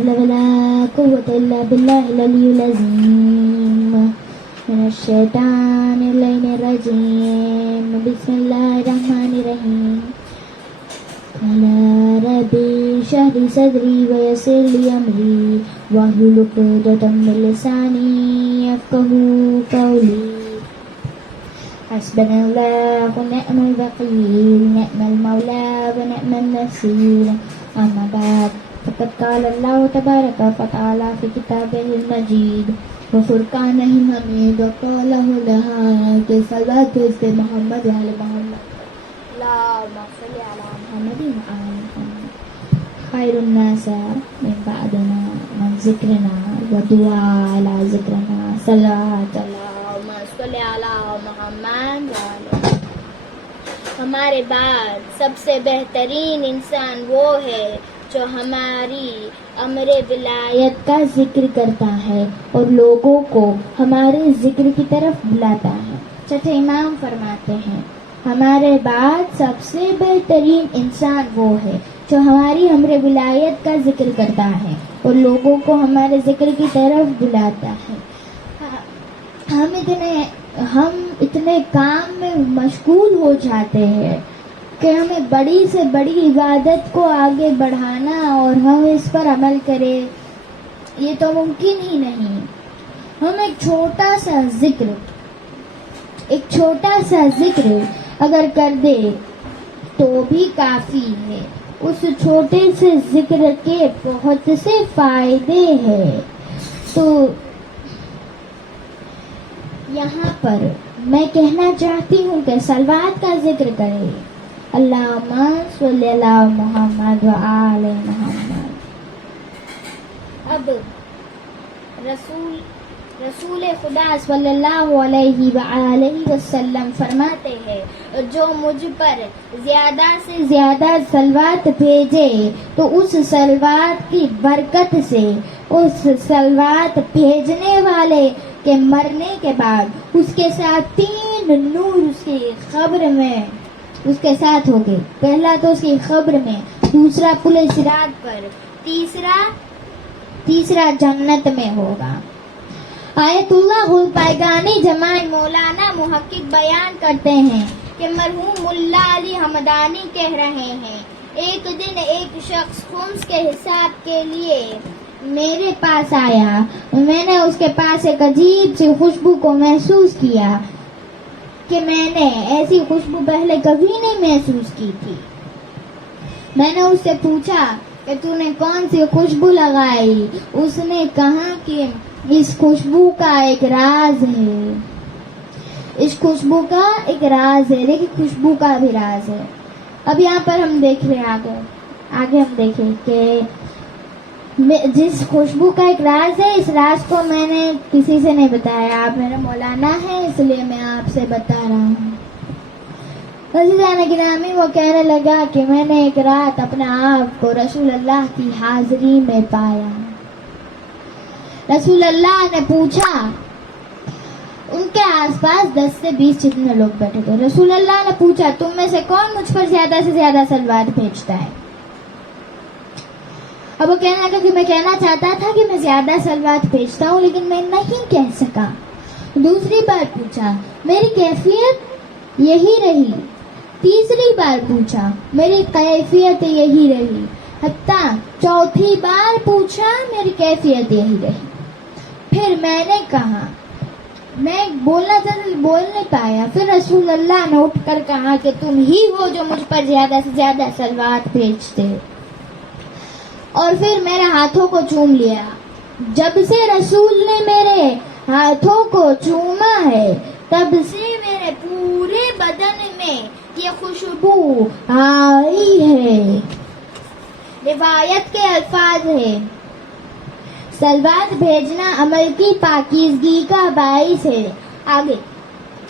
حول ولا قوة إلا بالله العلي العظيم من الشيطان اللعين الرجيم بسم الله الرحمن الرحيم قال ربي اشرح لي صدري ويسر لي أمري واحلل عقدة من لساني يفقهوا قولي حسبنا الله ونعم الوكيل نعم المولى ونعم النصير أما بعد فقد قال الله تبارك وتعالى في كتابه المجيد وفرقانه الحميد وقوله الحق صلوات بھیجتے محمد وعلى محمد اللهم صل على محمد وعلى محمد خير الناس من بعدنا من ذكرنا ودعاء على ذكرنا صلاة اللهم صل على محمد وعلى ہمارے بعد سب سے بہترین انسان وہ ہے جو ہماری امر ولایت کا ذکر کرتا ہے اور لوگوں کو ہمارے ذکر کی طرف بلاتا ہے. چھٹے امام فرماتے ہیں ہمارے بعد سب سے بہترین انسان وہ ہے جو ہماری امر ولایت کا ذکر کرتا ہے اور لوگوں کو ہمارے ذکر کی طرف بلاتا ہے. ہم اتنے کام میں مشغول ہو جاتے ہیں کہ ہمیں بڑی سے بڑی عبادت کو آگے بڑھانا اور ہم اس پر عمل کریں یہ تو ممکن ہی نہیں. ہم ایک چھوٹا سا ذکر اگر کر دے تو بھی کافی ہے. اس چھوٹے سے ذکر کے بہت سے فائدے ہیں. تو یہاں پر میں کہنا چاہتی ہوں کہ صلوات کا ذکر کریں. اللہم صلی علی محمد وآل محمد. اب رسول خدا صلی اللہ علیہ وآلہ وسلم فرماتے ہیں جو مجھ پر زیادہ سے زیادہ صلوات بھیجے تو اس صلوات کی برکت سے اس صلوات بھیجنے والے کے مرنے کے بعد اس کے ساتھ 3 نور اس کی قبر میں اس کے ساتھ ہوگے. پہلا تو اس کی قبر میں، دوسرا پل صراط پر، تیسرا جنت میں ہوگا. آیت اللہ الپائگانی جماعت مولانا محقق بیان کرتے ہیں کہ مرحوم ملا علی حمدانی کہہ رہے ہیں ایک دن ایک شخص خمس کے حساب کے لیے میرے پاس آیا. میں نے اس کے پاس ایک عجیب سی خوشبو کو محسوس کیا کہ میں نے ایسی خوشبو پہلے کبھی نہیں محسوس کی تھی. میں نے اس سے پوچھا کہ تو نے کون سی خوشبو لگائی؟ اس نے کہا کہ اس خوشبو کا ایک راز ہے. اس خوشبو کا ایک راز ہے، لیکن خوشبو کا بھی راز ہے. اب یہاں پر ہم دیکھ رہے ہیں آگے ہم دیکھیں کہ جس خوشبو کا ایک راز ہے، اس راز کو میں نے کسی سے نہیں بتایا. آپ میرا مولانا ہے اس لیے میں آپ سے بتا رہا ہوں. گرامی وہ کہنے لگا کہ میں نے ایک رات اپنے آپ کو رسول اللہ کی حاضری میں پایا. رسول اللہ نے پوچھا، ان کے آس پاس 10 سے 20 جتنے لوگ بیٹھے تھے. رسول اللہ نے پوچھا تم میں سے کون مجھ پر زیادہ سے زیادہ صلوات بھیجتا ہے؟ اب وہ کہنے لگا کہ میں کہنا چاہتا تھا کہ میں زیادہ صلوات بھیجتا ہوں لیکن میں نہیں کہہ سکا. دوسری بار پوچھا، میری کیفیت یہی رہی. تیسری بار پوچھا، میری کیفیت یہی رہی. حتیٰ چوتھی بار پوچھا، میری کیفیت یہی رہی. پھر میں نے کہا، میں بولنا تھا بول نہیں پایا. پھر رسول اللہ نے اٹھ کر کہا کہ تم ہی ہو جو مجھ پر زیادہ سے زیادہ صلوات بھیجتے. اور پھر میرے ہاتھوں کو چوم لیا. جب سے رسول نے میرے ہاتھوں کو چوما ہے تب سے میرے پورے بدن میں یہ خوشبو آئی ہے. روایت کے الفاظ ہے صلوات بھیجنا عمل کی پاکیزگی کا باعث ہے. آگے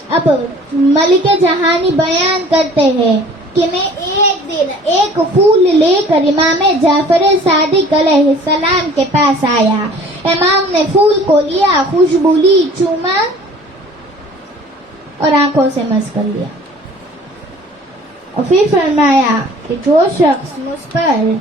اب ملک جہانی بیان کرتے ہیں کہ میں ایک دن ایک پھول لے کر امام جعفر صادق علیہ السلام کے پاس آیا. امام نے پھول کو لیا، خوشبو لی، چوما اور آنکھوں سے مس کر لیا. اور پھر فرمایا کہ جو شخص مجھ پر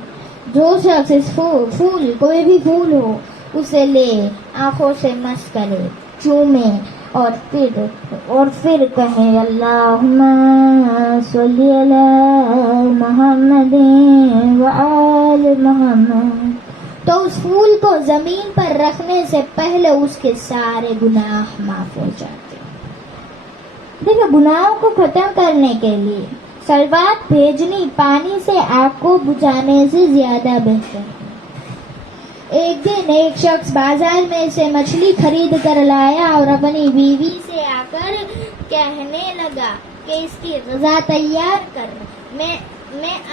جو شخص اس پھول کوئی بھی پھول ہو اسے لے آنکھوں سے مس کرے چومے اور پھر کہے اللہم صلی علی محمد وآل محمد، تو اس پھول کو زمین پر رکھنے سے پہلے اس کے سارے گناہ معاف ہو جاتے ہیں۔ دیکھو، گناہوں کو ختم کرنے کے لیے صلوات بھیجنی پانی سے آگ کو بجھانے سے زیادہ بہتر ہے۔ ایک دن ایک شخص بازار میں سے مچھلی خرید کر لایا اور اپنی بیوی سے آ کر کہنے لگا کہ اس کی غذا تیار کر، میں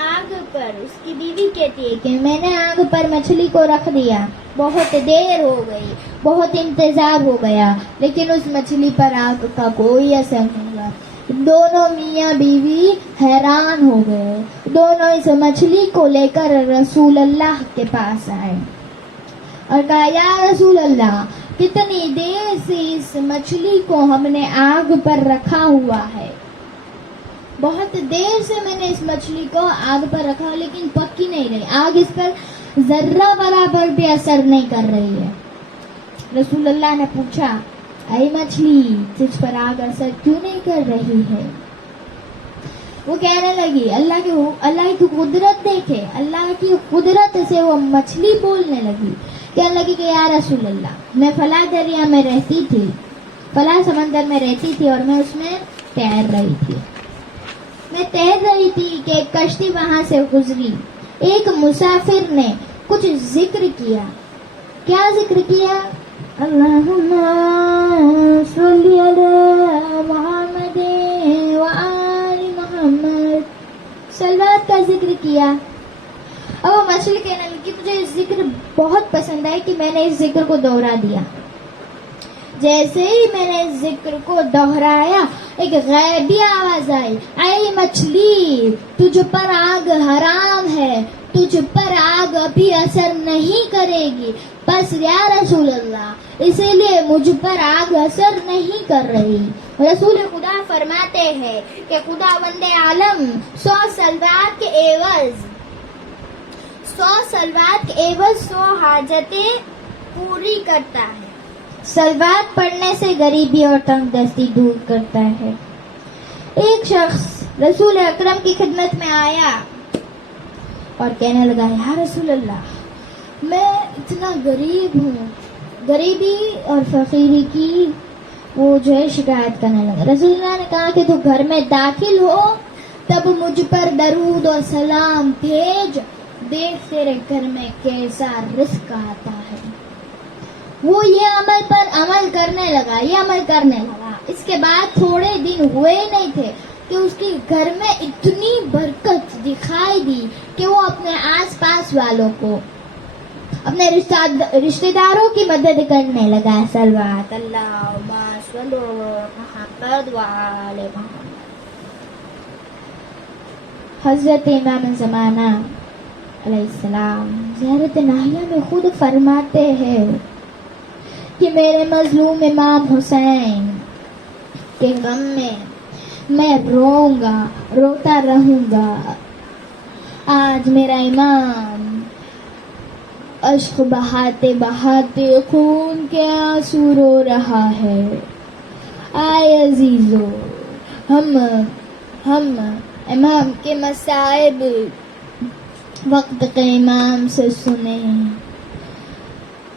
آگ پر۔ اس کی بیوی کہتی ہے کہ میں نے آگ پر مچھلی کو رکھ دیا، بہت دیر ہو گئی، بہت انتظار ہو گیا، لیکن اس مچھلی پر آگ کا کوئی اثر نہیں ہوا۔ دونوں میاں بیوی حیران ہو گئے۔ دونوں اس مچھلی کو لے کر رسول اللہ کے پاس آئے اور کہا، یا رسول اللہ، کتنی دیر سے اس مچھلی کو ہم نے آگ پر رکھا ہوا ہے، بہت دیر سے میں نے اس مچھلی کو آگ پر رکھا لیکن پکی نہیں رہی، آگ اس پر ذرہ برابر بھی اثر نہیں کر رہی ہے۔ رسول اللہ نے پوچھا، اے مچھلی، تجھ پر آگ اثر کیوں نہیں کر رہی ہے؟ وہ کہنے لگی، اللہ کی قدرت دیکھے۔ اللہ کی قدرت سے وہ مچھلی بولنے لگی، کہنے لگی کہ یا رسول اللہ، میں فلاں دریا میں رہتی تھی، فلاں سمندر میں رہتی تھی اور میں اس میں تیر رہی تھی۔ میں تیر رہی تھی کہ ایک کشتی وہاں سے گزری۔ ایک مسافر نے کچھ ذکر کیا۔ کیا ذکر کیا؟ اللہم صلی علی محمد وآل محمد، صلوات کا ذکر کیا۔ اب وہ مچھلی کہنے لگی، مجھے اس ذکر بہت پسند ہے کہ میں نے اس ذکر کو دوہرا دیا۔ جیسے ہی میں نے اس ذکر کو دوہرایا، ایک غیبی آواز آئی، اے مچھلی، تجھ پر آگ حرام ہے، تجھ پر آگ ابھی اثر نہیں کرے گی۔ بس یا رسول اللہ، اسی لیے مجھ پر آگ اثر نہیں کر رہی۔ رسول خدا فرماتے ہیں کہ خداوند عالم 100 صلوات کے عوض 100 حاجتیں پوری کرتا ہے۔ صلوات پڑھنے سے غریبی اور تنگ دستی دور کرتا ہے۔ ایک شخص رسول اکرم کی خدمت میں آیا اور کہنے لگا، یا رسول اللہ، میں اتنا غریب ہوں، غریبی اور فقیری کی وہ جو ہے شکایت کرنے لگا۔ رسول اللہ نے کہا کہ تو گھر میں داخل ہو، تب مجھ پر درود و سلام بھیج، دیکھ تیرے گھر میں کیسا رزق آتا ہے۔ وہ یہ عمل کرنے لگا۔ اس کے بعد تھوڑے دن ہوئے نہیں تھے کہ اس کے گھر میں اتنی برکت دکھائی دی کہ وہ اپنے آس پاس والوں کو، اپنے رشتہ داروں کی مدد کرنے لگا۔ صلوات اللہم صلی محمد وآل محمد۔ حضرت امام زمانہ علیہ السلام زیارت ناہیہ میں خود فرماتے ہیں کہ میرے مظلوم امام حسین کے غم میں روتا رہوں گا۔ آج میرا امام اشک بہاتے بہاتے خون کے آنسو رو رہا ہے۔ آئے عزیزو، ہم امام کے مصائب وقت کے امام سے سنیں۔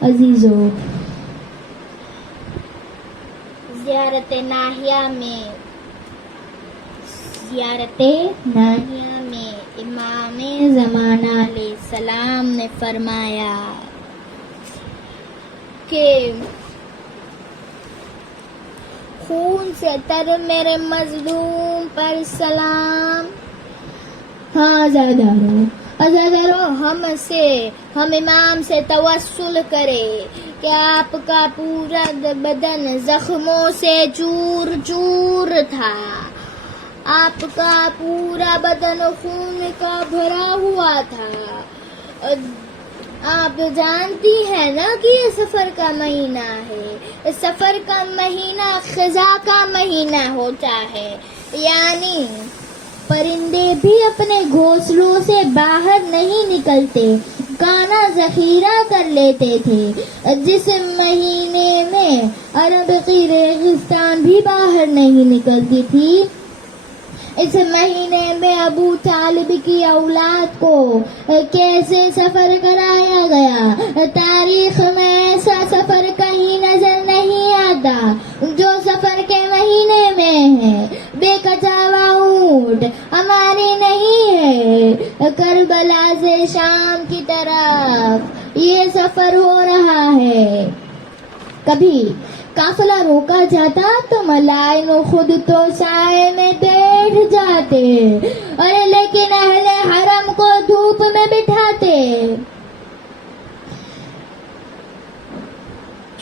عزیزو، زیارت ناہیہ میں امام زمانہ علیہ السلام نے فرمایا کہ خون سے تر میرے مظلوم پر سلام۔ ہاں عزادارو، ہم امام سے توسل کرے کہ آپ کا پورا بدن زخموں سے چور چور تھا، آپ کا پورا بدن خون کا بھرا ہوا تھا۔ آپ جانتی ہیں نا کہ یہ سفر کا مہینہ ہے، سفر کا مہینہ خزاں کا مہینہ ہوتا ہے، یعنی پرندے بھی اپنے گھونسلوں سے باہر نہیں نکلتے، کانا ذخیرہ کر لیتے تھے۔ جس مہینے میں عرب کی ریگستان بھی باہر نہیں نکلتی تھی، اس مہینے میں ابو طالب کی اولاد کو کیسے سفر کرایا گیا؟ تاریخ میں ایسا سفر کہیں نظر نہیں آتا جو سفر کے مہینے میں ہے۔ بے کچاوا اونٹ ہماری نہیں ہے، کربلا سے شام کی طرف یہ سفر ہو رہا ہے۔ کبھی قافلہ روکا جاتا تو ملائن خود تو سائے میں بیٹھ جاتے، اور لیکن اہل حرم کو دھوپ میں بٹھاتے۔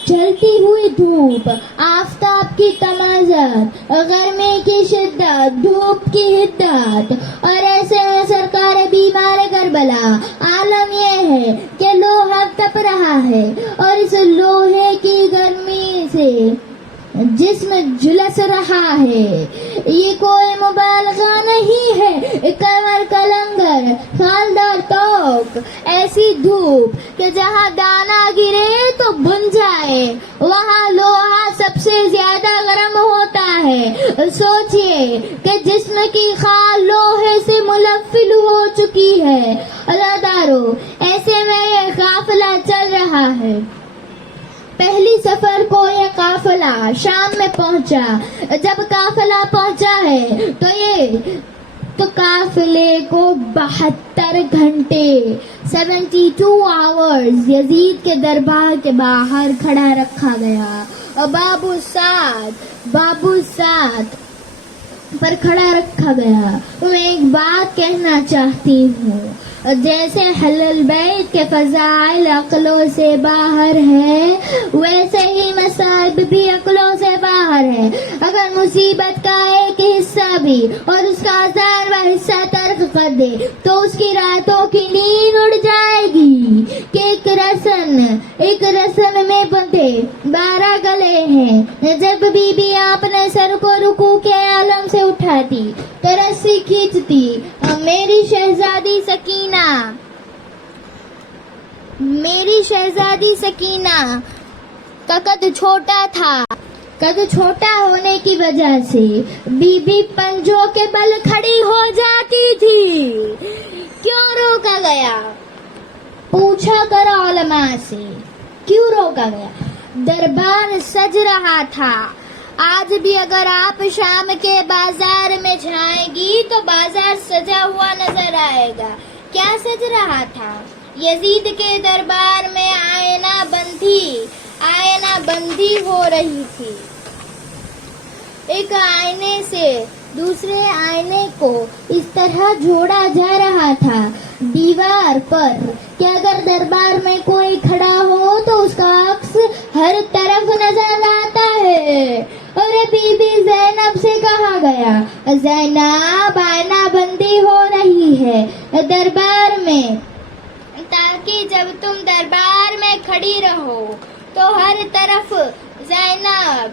جلتی ہوئی دھوپ، آفتاب کی تمازت، گرمی کی شدت، دھوپ کی حدت، اور ایسے میں سرکار بیمار کربلا۔ عالم یہ ہے کہ لوہا تپ رہا ہے اور اس لوہے کی گرمی سے جسم جھلس رہا ہے۔ یہ کوئی مبالغہ نہیں ہے، کمر کا لنگر، خالدار توق، ایسی دھوپ کہ جہاں دانا گرے تو بن جائے، وہاں لوہا سب سے زیادہ گرم ہوتا ہے۔ سوچئے کہ جسم کی خال لوہے سے ملفل ہو چکی ہے۔ اللہ دارو، ایسے میں یہ قافلہ چل رہا ہے۔ پہلی سفر کو یہ قافلہ شام میں پہنچا۔ جب قافلہ پہنچا ہے تو قافلے کو 72 گھنٹے 72 آورز یزید کے دربار کے باہر کھڑا رکھا گیا، اور بابو سعد پر کھڑا رکھا گیا۔ میں ایک بات کہنا چاہتی ہوں، جیسے اہل البیت کے فضائل عقلوں سے باہر ہے، ویسے ہی مصائب بھی عقلوں سے باہر ہے۔ اگر مصیبت کا ایک حصہ بھی اور اس کا 1000واں حصہ ترک کر دے تو اس کی راتوں کی نیند اڑ جائے گی کہ ایک رسم میں بندھے 12 گلے ہیں۔ جب بی بی آپ نے سر کو رکوع کے عالم سے اٹھاتی تو رسی کھینچتی، میری شہزادی سکینہ کا قد چھوٹا تھا۔ قد چھوٹا ہونے کی وجہ سے بی بی پنجوں کے بل کھڑی ہو جاتی تھی۔ کیوں روکا گیا؟ پوچھا کرو علماء سے، کیوں روکا گیا؟ دربار سج رہا تھا۔ آج بھی اگر آپ شام کے بازار میں جائیں گی تو بازار سجا ہوا نظر آئے گا۔ کیا سج رہا تھا؟ یزید کے دربار میں آئینہ بندی ہو رہی تھی۔ ایک آئینے سے دوسرے آئینے کو اس طرح جوڑا جا رہا تھا دیوار پر کہ اگر دربار میں کوئی کھڑا ہو تو اس کا عکس ہر طرف نظر آتا ہے۔ اور بی بی زینب سے کہا گیا، زینب، آئینہ بندی ہو رہی ہے دربار میں، تاکہ جب تم دربار میں کھڑی رہو تو ہر طرف زینب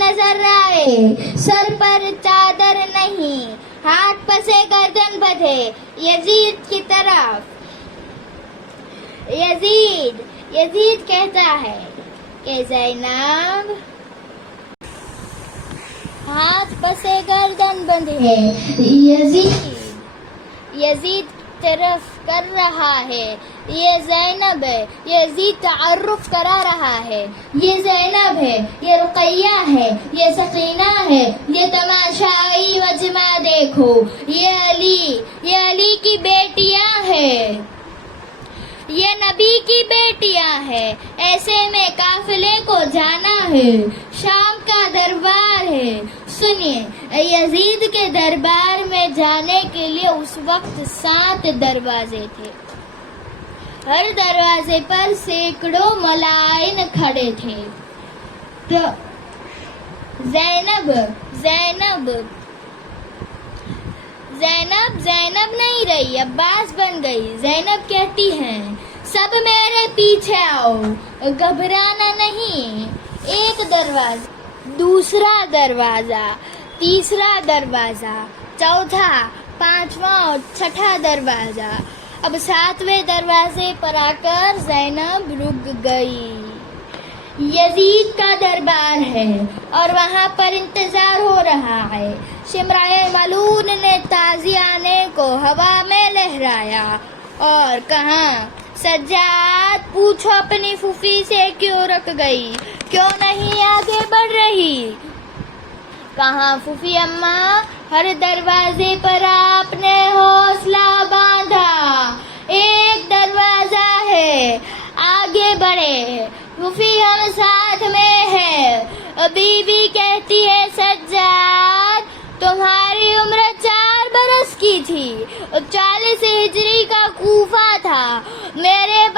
نظر آئے۔ سر پر چادر نہیں، ہاتھ پسے گردن بدھے یزید کی طرف۔ یزید کہتا ہے کہ زینب ہاتھ پسے گردن بندھے۔ یزید طرف کر رہا ہے، یہ زینب ہے۔ یزید تعارف کرا رہا ہے، یہ زینب ہے، یہ رقیہ ہے، یہ سکینہ ہے، یہ تماشائی مجمع دیکھو، یہ علی کی بیٹیاں ہیں، یہ نبی کی بیٹیاں ہیں۔ ایسے میں قافلے کو جانا ہے، شام کا دربار ہے۔ سنیے، یزید کے دربار میں جانے کے لیے اس وقت 7 دروازے تھے۔ ہر دروازے پر سینکڑوں ملائن کھڑے تھے۔ تو زینب نہیں رہی، عباس بن گئی۔ زینب کہتی ہیں، سب میرے پیچھے آؤ، گھبرانا نہیں۔ ایک دروازہ، دوسرا دروازہ، تیسرا دروازہ، چوتھا، پانچواں اور چھٹا دروازہ۔ اب ساتویں دروازے پر آ کر زینب رک گئی۔ یزید کا دربار ہے اور وہاں پر انتظار ہو رہا ہے۔ شمرائے ملعون نے تازیانے کو ہوا میں لہرایا اور کہا، سجاد پوچھو اپنی پھوپھی سے کیوں رک گئی، کیوں نہیں آگے بڑھ رہی؟ کہا، پھوپھی اماں، ہر دروازے پر آپ نے حوصلہ باندھا، ایک دروازہ ہے، آگے بڑھے، پھوپھی ہم ساتھ میں ہے۔ بی بی کہتی ہے، سجاد تمہاری عمر 4 برس کی تھی، 40 ہجری کا کوفہ تھا، میرے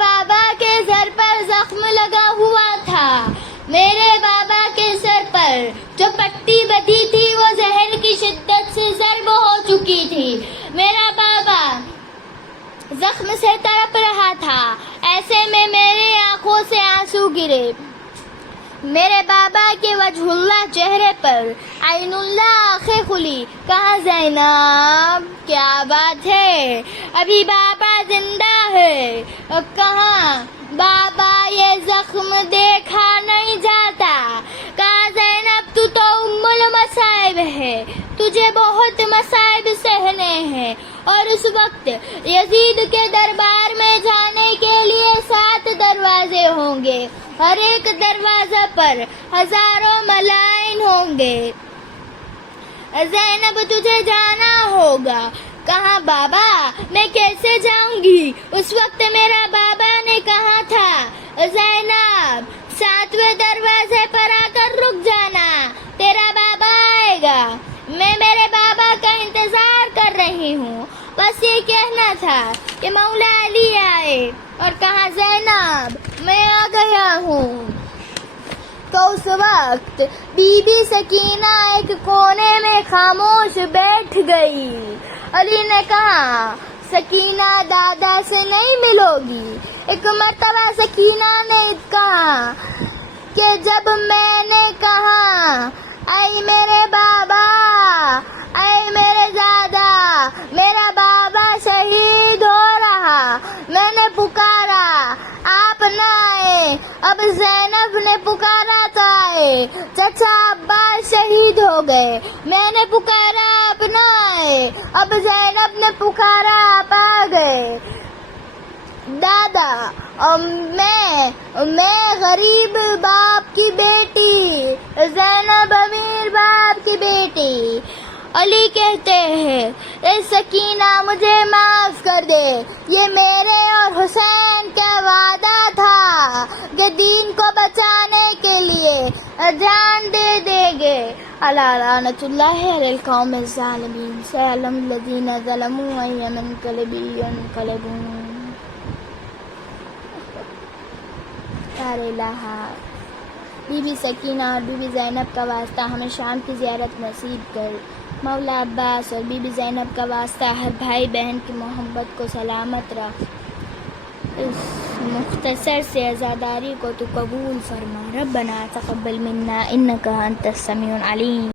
بابا کے سر پر زخم لگا ہوا تھا، میرے بابا کے سر پر جو پٹی بدھی تھی وہ زہر کی شدت سے ضرب ہو چکی تھی، میرا بابا زخم سے تڑپ رہا تھا، ایسے میں میری آنکھوں سے آنسو گرے، میرے بابا کے وجہ اللہ چہرے پر عین اللہ آنکھیں کھلی۔ کہا، زینب کیا بات ہے، ابھی بابا زندہ ہے؟ کہا، بابا یہ زخم دیکھا نہیں جاتا۔ کہا، زینب تو ام المصائب ہے، تجھے بہت مصائب سہنے ہیں، اور اس وقت یزید کے دربار میں جانے کے لیے 7 دروازے ہوں گے، ہر ایک دروازہ پر ہزاروں ملائن ہوں گے، زینب تجھے جانا ہوگا۔ کہا، بابا میں کیسے جاؤں گی؟ اس وقت میرا بابا نے کہا تھا، زینب 7ویں دروازے پر آ کر رک جانا، تیرا بابا آئے گا، میں میرے بابا کا انتظار کر رہی ہوں۔ بس یہ کہنا تھا کہ مولا علی آئے اور کہا، زینب میں آ گیا ہوں۔ تو اس وقت بی بی سکینہ ایک کونے میں خاموش بیٹھ گئی۔ علی نے کہا، سکینہ دادا سے نہیں ملو گی؟ ایک مرتبہ سکینہ نے کہا کہ جب میں نے کہا، اے میرے بابا، اے میرے دادا، میرا بابا شہید ہو رہا، میں نے پکارا آپ نہ آئے، اب زینب نے پکارا تو آئے، چچا عباس شہید ہو گئے، میں نے پکارا آپ نہ آئے، اب زینب نے پکارا آپ آ گئے۔ دادا میں غریب باپ کی بیٹی، زینب امیر باپ کی بیٹی۔ علی کہتے ہیں، اے سکینہ مجھے معاف کر دے، یہ میرے اور حسین کا وعدہ تھا کہ دین کو بچانے کے لیے جان دے دیں گے۔ الا لعنۃ اللہ علی القوم الظالمین، سیعلم الذین ظلموا ای منقلب ینقلبون۔ بی بی سکینہ اور بی بی زینب کا واسطہ ہمیں شام کی زیارت نصیب کر، مولا عباس اور بی بی زینب کا واسطہ ہر بھائی بہن کی محبت کو سلامت رکھ، اس مختصر سے عزاداری کو تو قبول فرما، ربنا تقبل منا انک انت السمیع العلیم۔